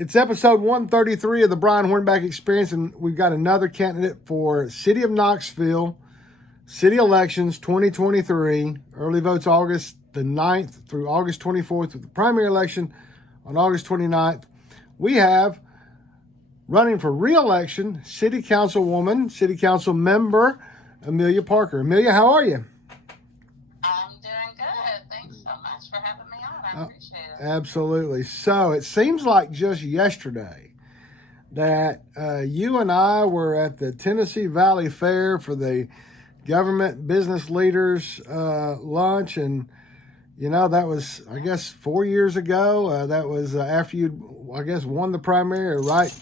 It's episode 133 of the Brian Hornback Experience, and we've got another candidate for City of Knoxville, City Elections 2023. Early votes August the 9th through August 24th, with the primary election on August 29th. We have, running for re-election, City Councilwoman, City Council Member Amelia Parker. Amelia, how are you? I'm doing good. Thanks so much for having me on. I appreciate it. Absolutely. So it seems like just yesterday that you and I were at the Tennessee Valley Fair for the government business leaders lunch, and that was, I guess, 4 years ago. That was after you, I guess, won the primary, or right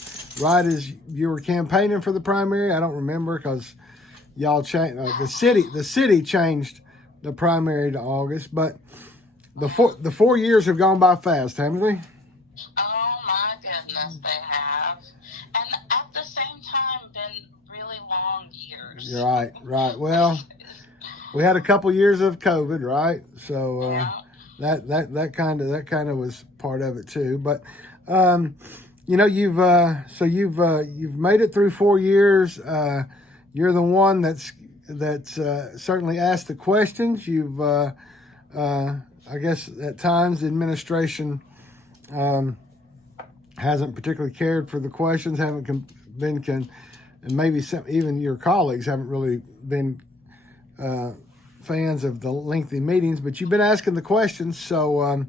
as you were campaigning for the primary. I don't remember, because y'all changed. The city changed the primary to August, but the 4 years have gone by fast, haven't they? Oh my goodness, they have. And at the same time, been really long years. Right. Well, we had a couple years of COVID, right? So that kind of was part of it too. But you've made it through 4 years. You're the one that's certainly asked the questions. You've I guess at times the administration hasn't particularly cared for the questions, and maybe even your colleagues haven't really been fans of the lengthy meetings, but you've been asking the questions. So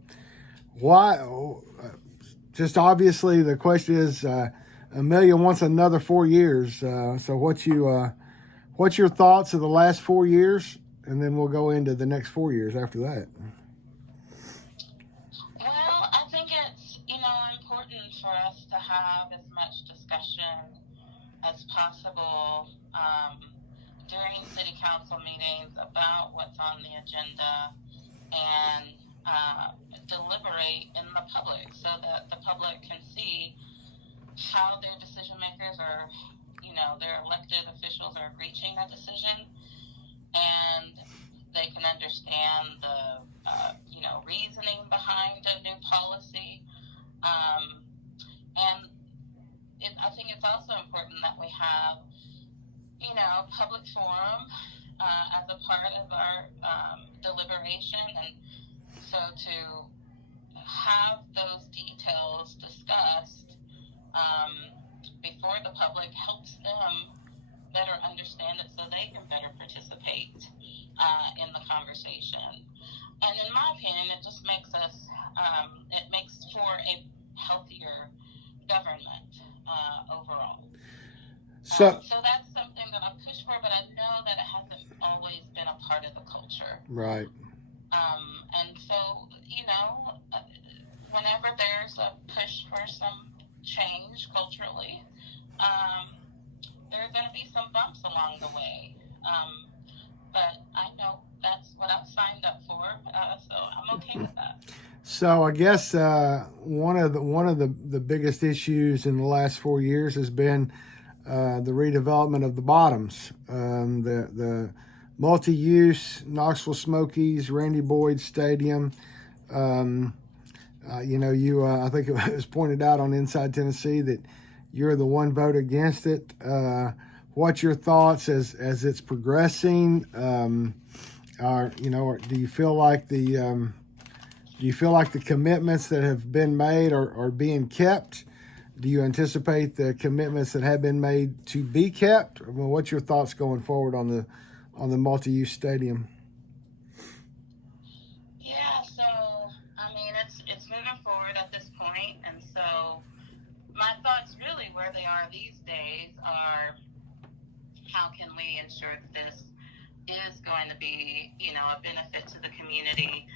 why? Just obviously the question is, Amelia wants another 4 years. So what's your thoughts of the last 4 years, and then we'll go into the next 4 years after that. Well, I think it's, important for us to have as much discussion as possible during city council meetings about what's on the agenda, and deliberate in the public so that the public can see how their decision makers are, their elected officials are reaching a decision, and they can understand the reasoning behind a new policy. And I think it's also important that we have public forum as a part of our deliberation, and so to have those details discussed before the public helps them better understand it, so they can better participate in the conversation. And in my opinion, it just makes it makes for a healthier government overall. So that's something that I push for, but I know that it hasn't always been a part of the culture. Right. And so, whenever there's a push for some change culturally, there are going to be some bumps along the way. But I know that's what I've signed up for, so I'm okay with that. So I guess one of the biggest issues in the last 4 years has been the redevelopment of the bottoms, the multi-use Knoxville Smokies, Randy Boyd Stadium. I think it was pointed out on Inside Tennessee that you're the one vote against it. What's your thoughts as it's progressing? Do you feel like the commitments that have been made are being kept? Do you anticipate the commitments that have been made to be kept? Well, what's your thoughts going forward on the multi-use stadium? Yeah, so it's moving forward at this point, and so my thoughts really where they are these days are, how can we ensure that this is going to be, a benefit to the community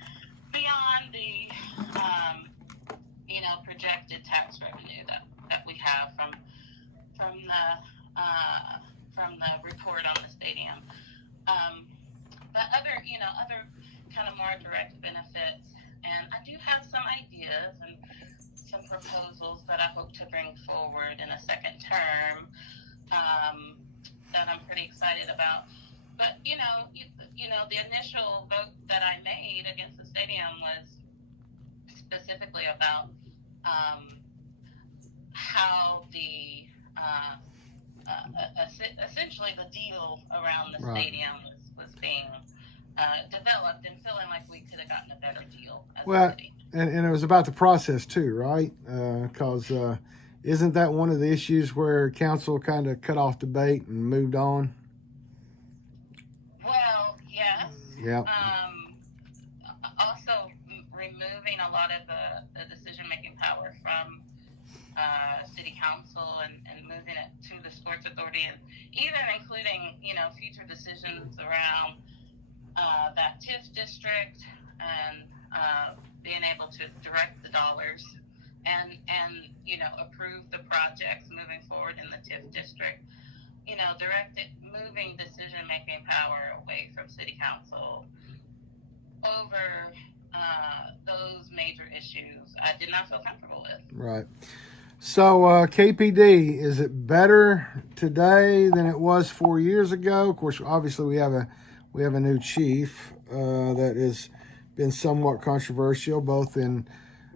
beyond the, projected tax revenue that we have from the report on the stadium. But other kind of more direct benefits, and I do have some ideas and some proposals that I hope to bring forward in a second term that I'm pretty excited about. But the initial vote that I made against the stadium was specifically about how the essentially the deal around the Right. stadium was being developed, and feeling like we could have gotten a better deal as a Well, city. and it was about the process too, right? Because isn't that one of the issues where council kind of cut off debate and moved on? Well, yes. Yeah. Also, removing a lot of the decision-making power from city council and moving it to the sports authority, and even including, future decisions around that TIF district, and being able to direct the dollars and approve the projects moving forward in the TIF district. Moving decision-making power away from city council over those major issues, I did not feel comfortable with. Right. So KPD, is it better today than it was 4 years ago? Of course, obviously we have a new chief that has been somewhat controversial, both in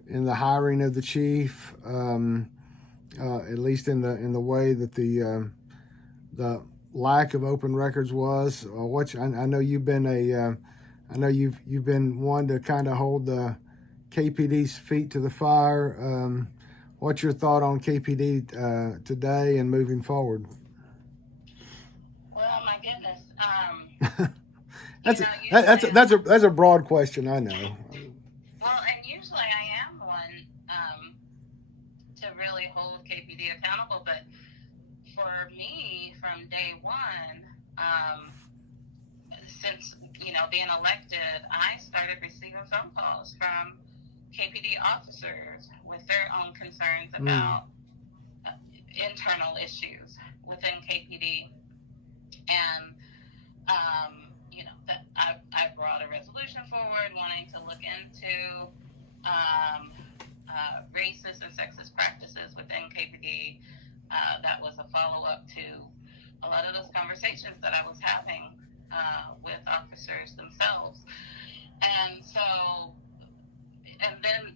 the hiring of the chief, at least in the way that the lack of open records was. I know you've been you've been one to kind of hold the KPD's feet to the fire. What's your thought on KPD today and moving forward? Well, my goodness. That's a broad question, I know. Well, and usually I am one to really hold KPD accountable, but for me, from day one, since being elected, I started receiving phone calls from KPD officers with their own concerns about internal issues within KPD, and that I brought a resolution forward wanting to look into racist and sexist practices within KPD. That was a follow-up to a lot of those conversations that I was having with officers themselves. And so, and then,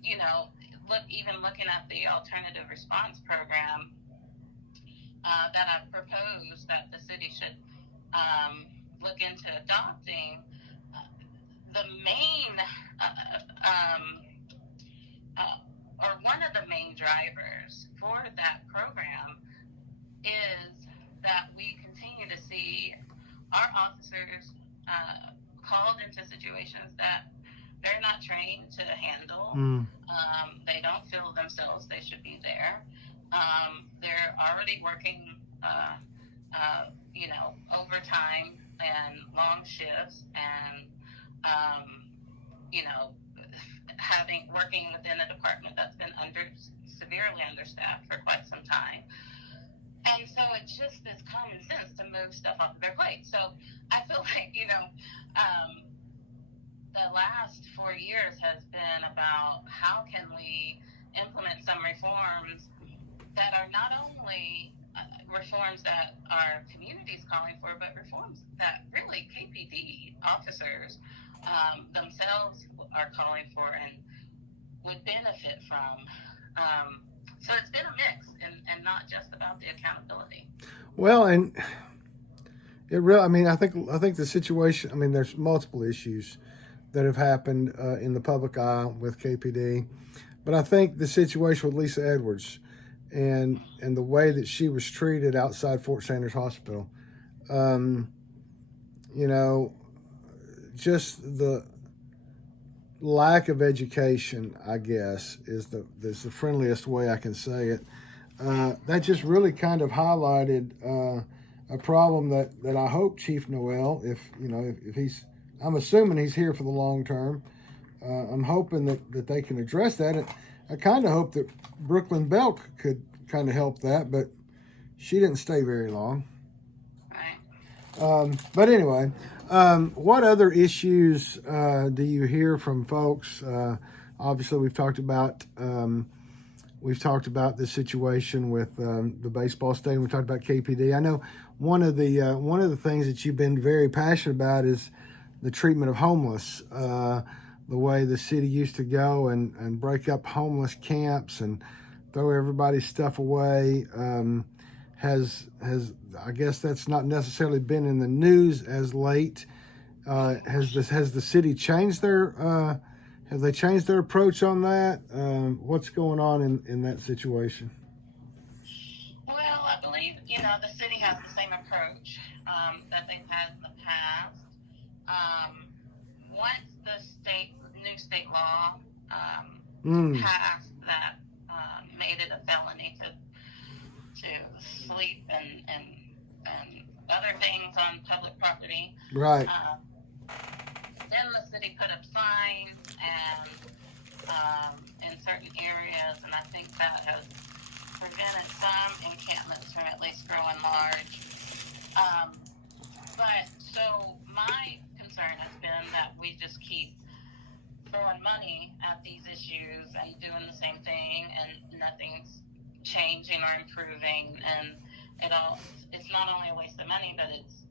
looking at the alternative response program that I've proposed that the city should look into adopting, the main, or one of the main drivers for that program is that we continue to see our officers called into situations that they're not trained to handle. They don't feel themselves they should be there. They're already working, overtime and long shifts, and working within a department that's been severely understaffed for quite some time. And so it just is common sense to move stuff off of their plate. So I feel like, the last 4 years has been about how can we implement some reforms that are not only reforms that our community is calling for, but reforms that really KPD officers themselves are calling for and would benefit from. So it's been a mix, and not just about the accountability. Well, and it really, I think the situation, there's multiple issues that have happened in the public eye with KPD, but I think the situation with Lisa Edwards and the way that she was treated outside Fort Sanders Hospital, just the lack of education, I guess, is the friendliest way I can say it. That just really kind of highlighted a problem that I hope Chief Noel, if he's, I'm assuming he's here for the long term. I'm hoping that they can address that. And I kind of hope that Brooklyn Belk could kind of help that, but she didn't stay very long. But anyway, what other issues do you hear from folks? Obviously, we've talked about the situation with the baseball stadium. We talked about KPD. I know one of the things that you've been very passionate about is the treatment of homeless. The way the city used to go and break up homeless camps and throw everybody's stuff away. Has I guess that's not necessarily been in the news as late. Has the city changed their have they changed their approach on that? What's going on in that situation? Well, I believe the city has the same approach that they've had in the past. Once the new state law passed that made it a felony to sleep and other things on public property. Right. Then the city put up signs and in certain areas, and I think that has prevented some encampments from at least growing large. But so my concern has been that we just keep throwing money at these issues and doing the same thing, and nothing's changing or improving, and it's not only a waste of money, but it's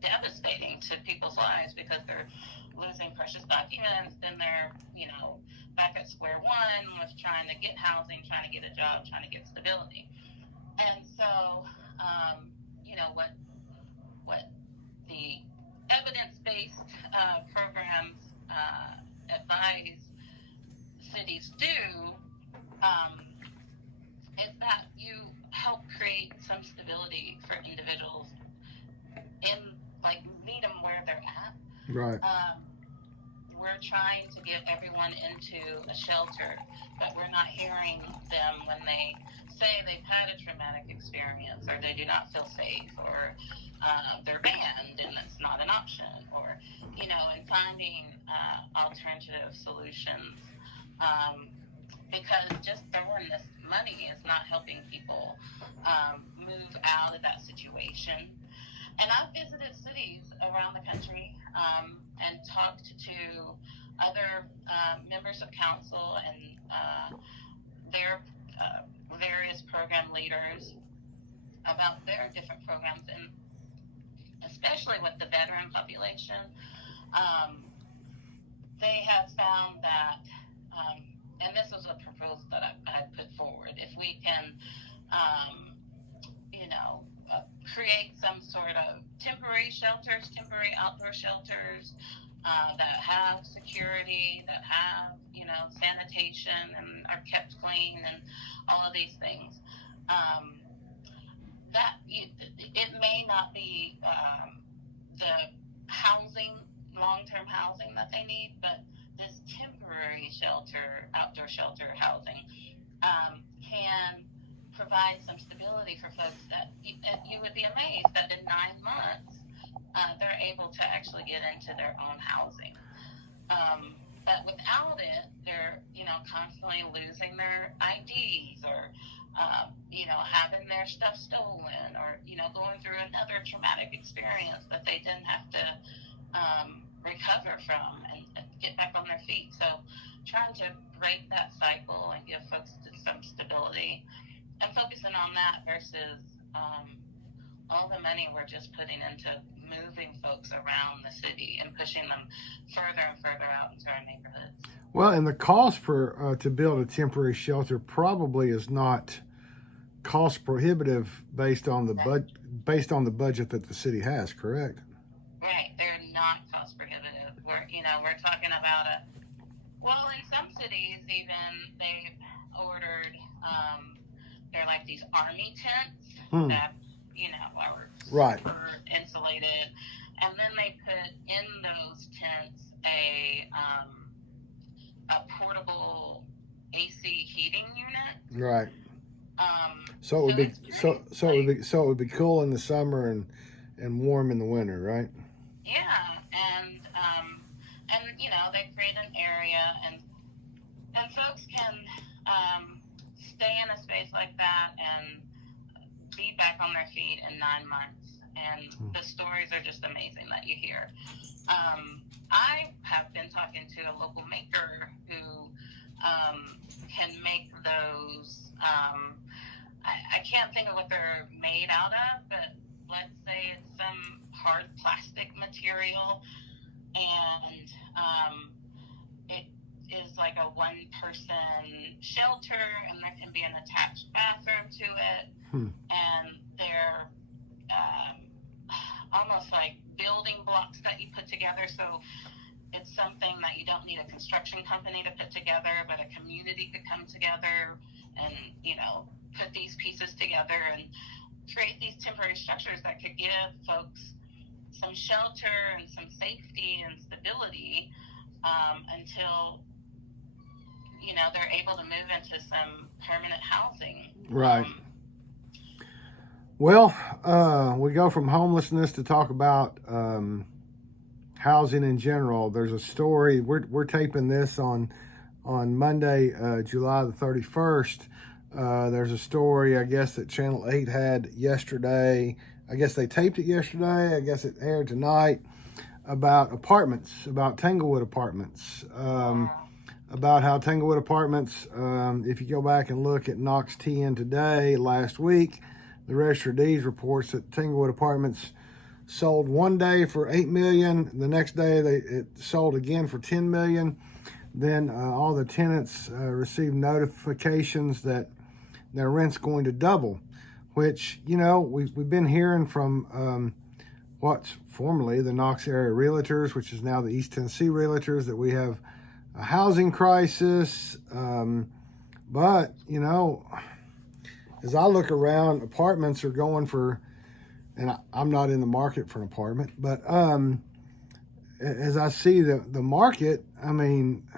devastating to people's lives because they're losing precious documents, then they're back at square one with trying to get housing, trying to get a job, trying to get stability. And so what the evidence-based programs advise cities do is that you help create some stability for individuals meet them where they're at. Right. We're trying to get everyone into a shelter, but we're not hearing them when they say they've had a traumatic experience, or they do not feel safe, or they're banned and it's not an option, or and finding alternative solutions, because just throwing this money is not helping people move out of that situation. And I've visited cities around the country and talked to other members of council and their various program leaders about their different programs, and especially with the veteran population, they have found that, and this was a proposal that I put forward, if we can, create some sort of temporary outdoor shelters that have security, that have, sanitation and are kept clean and all of these things. It may not be the long-term housing that they need, but this temporary outdoor shelter housing can provide some stability for folks that you would be amazed that in 9 months they're able to actually get into their own housing. But without it, they're constantly losing their IDs, or having their stuff stolen, or going through another traumatic experience that they didn't have to recover from and get back on their feet. So trying to break that cycle and give folks some stability, and focusing on that versus all the money we're just putting into moving folks around the city and pushing them further and further out into our neighborhoods. Well, and the cost for to build a temporary shelter probably is not cost prohibitive based on the budget that the city has, correct? Right, they're not cost prohibitive. We're talking about in some cities even they've ordered they're like these army tents that are right, super insulated, and then they put in those tents a portable AC heating unit. right. So it would be cool in the summer and warm in the winter, right? Yeah, and they create an area, and folks can stay in a space like that and be back on their feet in 9 months. And the stories are just amazing that you hear. I have been talking to a local maker who can make those. I can't think of what they're made out of, but let's say it's some hard plastic material, and is like a one-person shelter, and there can be an attached bathroom to it. And they're almost like building blocks that you put together. So it's something that you don't need a construction company to put together, but a community could come together and, you know, put these pieces together and create these temporary structures that could give folks some shelter and some safety and stability until, you know, they're able to move into some permanent housing. Right. Well, we go from homelessness to talk about housing in general. There's a story. We're taping this on Monday, July the 31st. There's a story, I guess, that Channel 8 had yesterday. I guess they taped it yesterday. I guess it aired tonight, about apartments, about Tanglewood Apartments. About how Tanglewood Apartments, if you go back and look at Knox TN today, last week, the Register of Deeds reports that Tanglewood Apartments sold one day for $8 million. The next day, it sold again for $10 million. Then all the tenants received notifications that their rent's going to double, which, you know, we've been hearing from what's formerly the Knox Area Realtors, which is now the East Tennessee Realtors, that we have a housing crisis. But, you know, as I look around, apartments are going for, and I'm not in the market for an apartment, but as I see the market, I mean,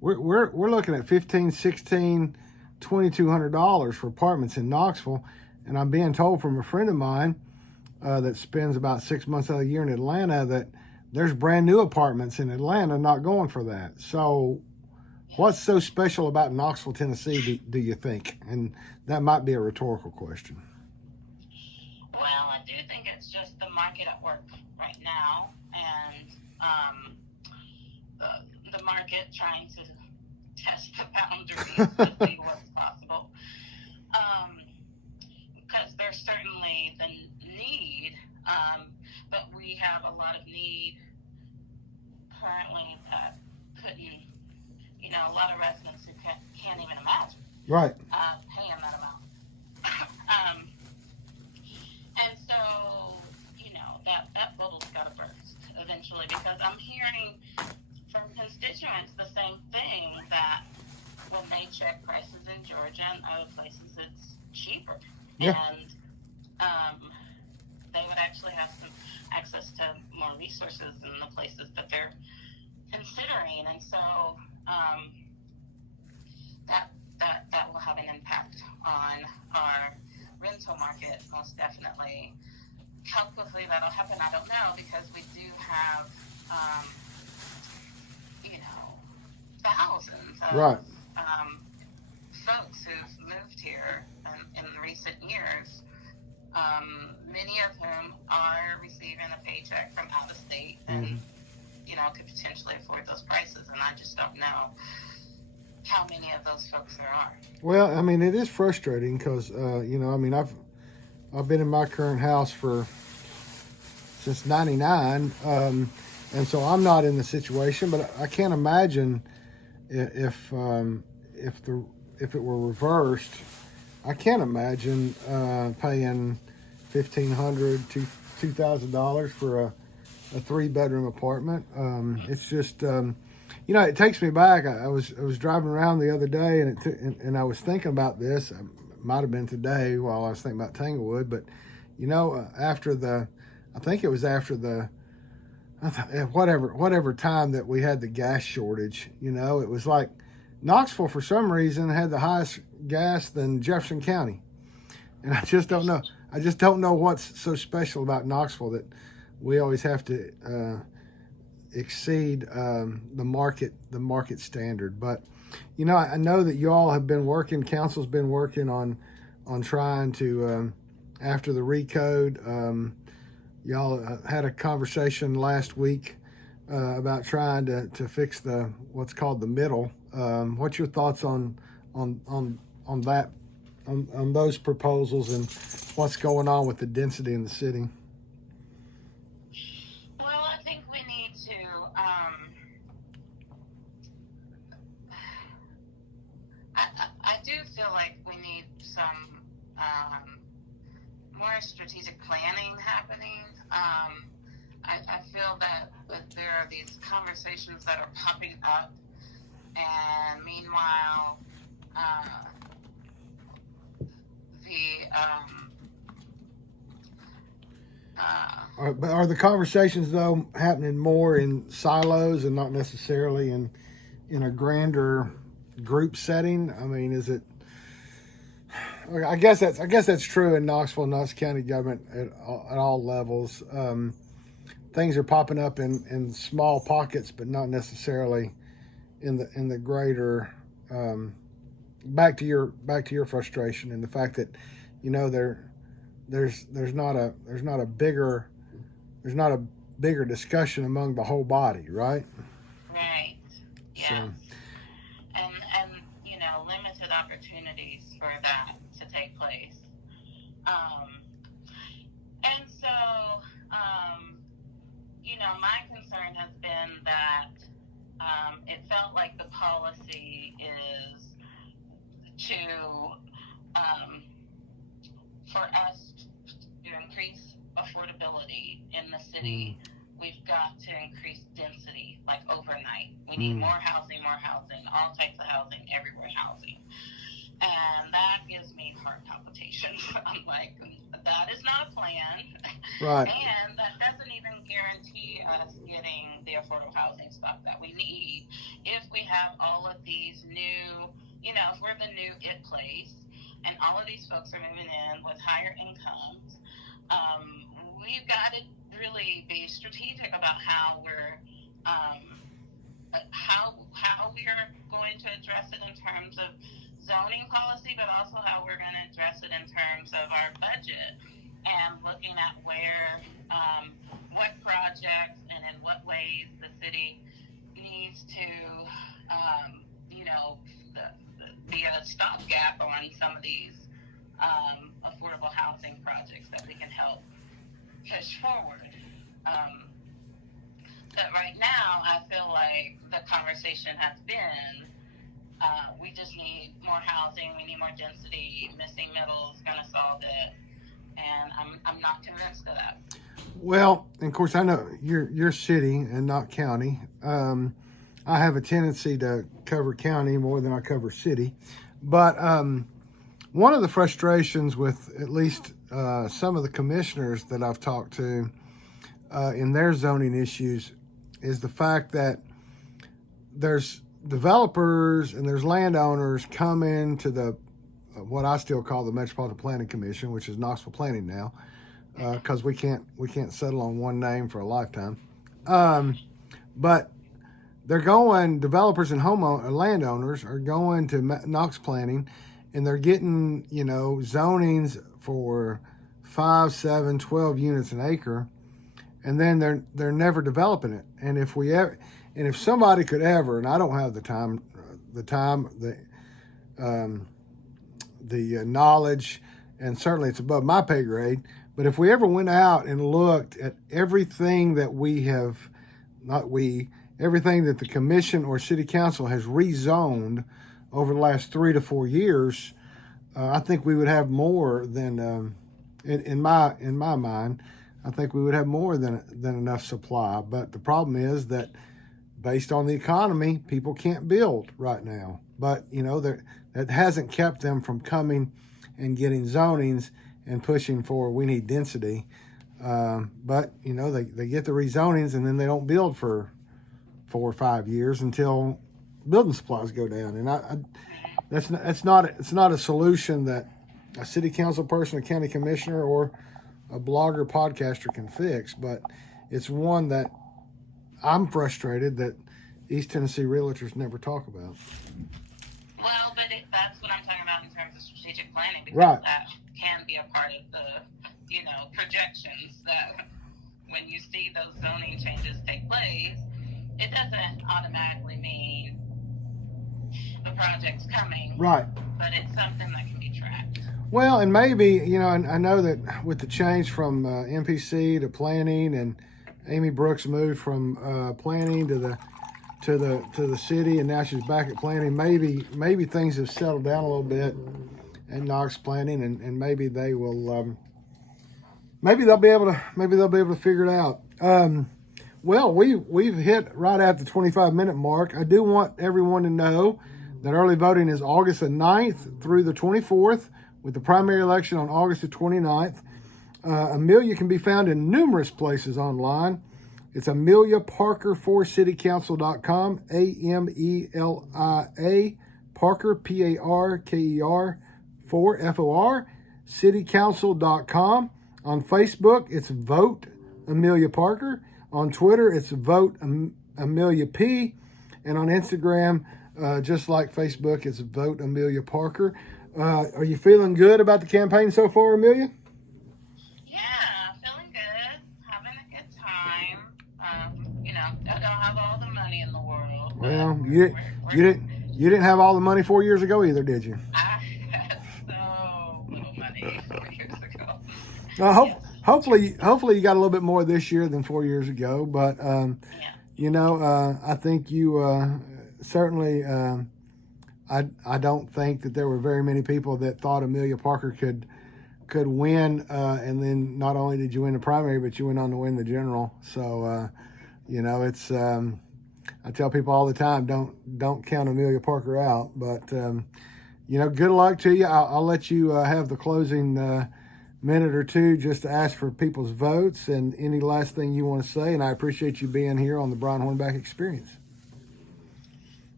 we're looking at $1,500, $1,600, $2,200 for apartments in Knoxville, and I'm being told from a friend of mine that spends about 6 months out of the year in Atlanta that there's brand new apartments in Atlanta not going for that. So what's so special about Knoxville, Tennessee, do you think? And that might be a rhetorical question. Well, I do think it's just the market at work right now, and the market trying to test the boundaries to see what's possible. Because there's certainly the need, but we have a lot of need currently that couldn't, you know, a lot of residents who can't even imagine Right. Paying that amount. And so, you know, that bubble's got to burst eventually, because I'm hearing from constituents the same thing, that when they check prices in Georgia and other places, it's cheaper. Yeah. And they would actually have some access to more resources in the places that they're considering. And so that will have an impact on our rental market, most definitely. How quickly that'll happen, I don't know, because we do have, you know, thousands of Right. folks who've moved here in recent years, many of whom are receiving a paycheck from out of state and, you know, could potentially afford those prices. And I just don't know how many of those folks there are. Well, I mean, it is frustrating because, you know, I mean, I've been in my current house since '99, and so I'm not in the situation. But I can't imagine if it were reversed. I can't imagine paying $1,500 to $2,000 for a 3-bedroom apartment. It's just, you know, it takes me back. I was driving around the other day, and I was thinking about this. It might have been today while I was thinking about Tanglewood, but you know, I think it was after whatever time that we had the gas shortage. You know, it was like Knoxville for some reason had the highest gas than Jefferson County, and I just don't know. I just don't know what's so special about Knoxville that we always have to exceed the market standard. But you know, I know that you all have been working. Council's been working on trying to after the recode. Y'all had a conversation last week about trying to fix what's called the middle. What's your thoughts on that, on those proposals, and what's going on with the density in the city? Well, I think we need to feel like we need some more strategic planning happening. I feel that there are these conversations that are popping up, and meanwhile, Are the conversations though happening more in silos and not necessarily in a grander group setting? I mean, is it? I guess that's true in Knoxville, Knox County government at all levels. Things are popping up in small pockets, but not necessarily in the greater. Back to your frustration and the fact that, you know, there's not a bigger discussion among the whole body, right? Right. Yes. So, and you know, limited opportunities for that to take place. And so, you know, my concern has been that it felt like the policy is to for us to increase affordability in the city, we've got to increase density, like overnight. We need more housing, all types of housing, everywhere housing. And that gives me heart palpitations. I'm like, that is not a plan. right. And that doesn't even guarantee us getting the affordable housing stock that we need if we have all of these new, you know, if we're the new it place and all of these folks are moving in with higher incomes. We've got to really be strategic about how we're how we are going to address it in terms of zoning policy, but also how we're going to address it in terms of our budget and looking at where what projects and in what ways the city needs to you know, be a stopgap on some of these affordable housing projects that we can help push forward. But right now, I feel like the conversation has been, we just need more housing, we need more density, missing middle is going to solve it, and I'm not convinced of that. Well, and of course, I know you're city and not county. I have a tendency to cover county more than I cover city, but one of the frustrations with at least some of the commissioners that I've talked to in their zoning issues is the fact that there's developers and there's landowners come into the what I still call the Metropolitan Planning Commission, which is Knoxville Planning now, because we can't settle on one name for a lifetime. But they're going, developers and landowners are going to Knox Planning, and they're getting, you know, zonings for 5, 7, 12 units an acre, and then they're never developing it. And if somebody could ever, and I don't have the knowledge, and certainly it's above my pay grade, but if we ever went out and looked at everything that everything that the commission or city council has rezoned over the last 3 to 4 years, I think we would have more than, in my mind, I think we would have more than enough supply. But the problem is that based on the economy, people can't build right now. But, you know, that hasn't kept them from coming and getting zonings and pushing for, we need density. But, you know, they get the rezonings and then they don't build for 4 or 5 years until building supplies go down. And it's not a solution that a city council person, a county commissioner, or a blogger, podcaster can fix. But it's one that I'm frustrated that East Tennessee realtors never talk about. Well, but that's what I'm talking about in terms of strategic planning, because right. That can be a part of the, you know, projections that when you see those zoning changes take place, it doesn't automatically mean the project's coming. Right. But it's something that can be tracked. Well, and maybe, you know, and I know that with the change from MPC to planning, and Amy Brooks moved from planning to the to the city, and now she's back at planning. Maybe things have settled down a little bit at Knox planning, and maybe they will. Maybe they'll be able to figure it out. Well, we've hit right at the 25-minute mark. I do want everyone to know that early voting is August the 9th through the 24th, with the primary election on August the 29th. Amelia can be found in numerous places online. It's Amelia Parker for citycouncil.com, AMELIA Parker, PARKER, for FOR, citycouncil.com. On Facebook, it's Vote Amelia Parker. On Twitter, it's Vote Amelia P. And on Instagram, just like Facebook, it's Vote Amelia Parker. Are you feeling good about the campaign so far, Amelia? Yeah, feeling good, having a good time. I don't have all the money in the world. Well, you didn't have all the money 4 years ago either, did you? I had so little money 4 years ago. Hopefully you got a little bit more this year than 4 years ago. But I think you certainly. I don't think that there were very many people that thought Amelia Parker could win, and then not only did you win the primary, but you went on to win the general. So it's. I tell people all the time, don't count Amelia Parker out. But good luck to you. I'll let you have the closing minute or two just to ask for people's votes and any last thing you want to say. And I appreciate you being here on the Brian Hornback Experience.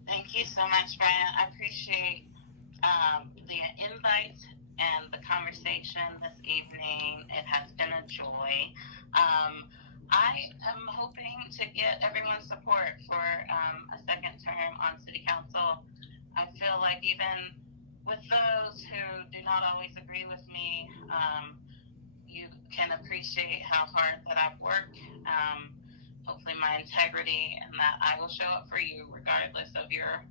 Thank you so much, Brian. I appreciate the invite and the conversation this evening. It has been a joy. I am hoping to get everyone's support for a second term on City Council. I feel like even with those who do not always agree with me, you can appreciate how hard that I've worked. Hopefully my integrity, and that I will show up for you regardless of your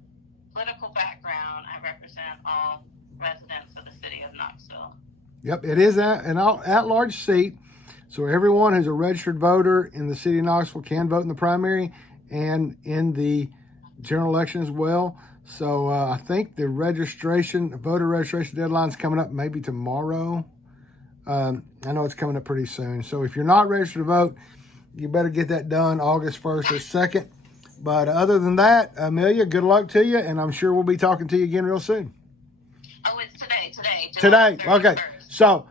political background. I represent all residents of the city of Knoxville. Yep, it is an at-large seat, so everyone who's a registered voter in the city of Knoxville can vote in the primary and in the general election as well. So I think the voter registration deadline is coming up maybe tomorrow. I know it's coming up pretty soon. So if you're not registered to vote, you better get that done August 1st or 2nd. But other than that, Amelia, good luck to you, and I'm sure we'll be talking to you again real soon. Oh, it's today. Today, okay. So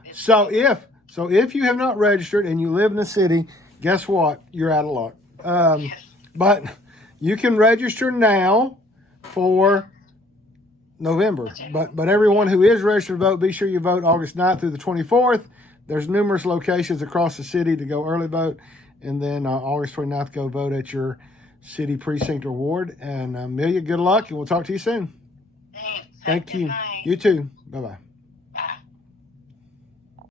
if you have not registered and you live in the city, guess what? You're out of luck. Yes. But you can register now for November. But everyone who is registered to vote, be sure you vote August 9th through the 24th. There's numerous locations across the city to go early vote. And then August 29th, go vote at your city precinct or ward. And Amelia, good luck, and we'll talk to you soon. Thanks. Thank you. Good night. You too. Bye-bye.